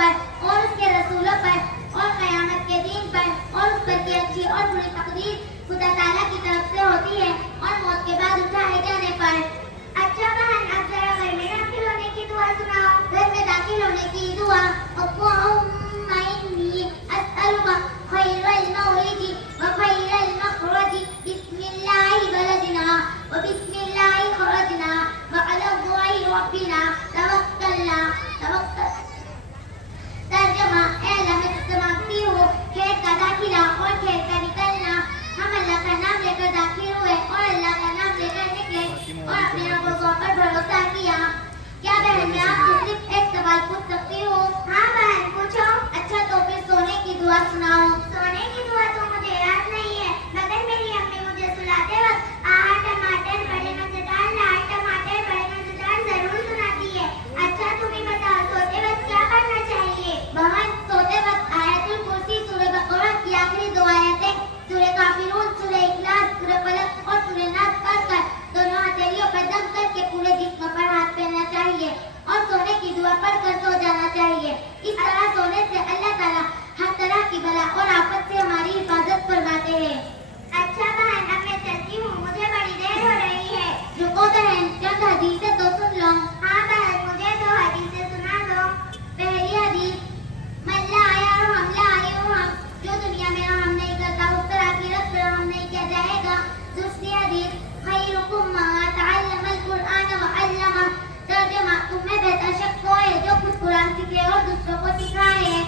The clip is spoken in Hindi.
पर और उसके रसूलों पर और क़यामत के दिन पर और उस पर की अच्छी और बुरी तकदीर खुदा ताला की तरफ से होती है और मौत के बाद उठाए जाने पर। अच्छा बहन, अब जरा घर में दाखिल होने की दुआ सुनाओ। घर में दाखिल होने की दुआ। अल्लाहुम्मा इन्नी अस्अलुका खैरल मौलिदी व खैरल मखरजी बिस्मिल्लाहि वलदना व बिस्मिल्लाहि खरजना व अला अल्लाहि रब्बिना तवक्कलना। तर्जुमा, ए अल्लाह मैं तुझसे मांगती हूँ खैर का दाखिला और खैर का निकलना। हम अल्लाह का नाम लेकर दाखिल हुए और अल्लाह का नाम लेकर निकले और अपने रब्बों पर भरोसा किया। क्या बहन मैं आपसे सिर्फ एक सवाल पूछ सकती हूँ? हाँ बहन पूछो। अच्छा तो फिर सोने की दुआ सुनाओ। सोने की दुआ तो मुझे याद नहीं है, मगर मेरी अम्मी मुझे सुलाते वक्त आहा टमाटर बड़े मजेदार, लाल टमाटर बड़े मजेदार जरूर सुनाती है। अच्छा तुम्हें बताओ सोते वक्त क्या करना चाहिए? बहन सोते वक्त आयतुल कुर्सी, सूरह बकरा की आखिरी दो आयतें, सूरह काफिरून, सूरह इखलास, सूरह फलक और सूरह नास पढ़कर दोनों हथेलियों पर दम करके पूरे जिस्म पर हाथ फेरना चाहिए और सोने की दुआ पढ़कर सो जाना चाहिए। इस तरह सोने से अल्लाह ताला हर तरह की बला और आफत से हमारी हिफाजत फरमाते हैं। अच्छा बहन अब मैं चलती हूँ, मुझे बड़ी देर हो रही है। रुको बहन, चंद हदीसें तो सुन लो। हाँ बहन मुझे दो हदीसें सुना दो। पहली हदीस, मन ला आया हम ला आए हम, जो दुनिया में हम नहीं करता उस पर आखिरत पर हम नहीं किया जाएगा। दूसरी हदीस, खैरुकुम मन तअल्लमल कुरआन व अल्लमा। तर्जुमा, तुम में बेहतर शख्स वो है जो खुद कुरान सीखे और दूसरों को सिखाए।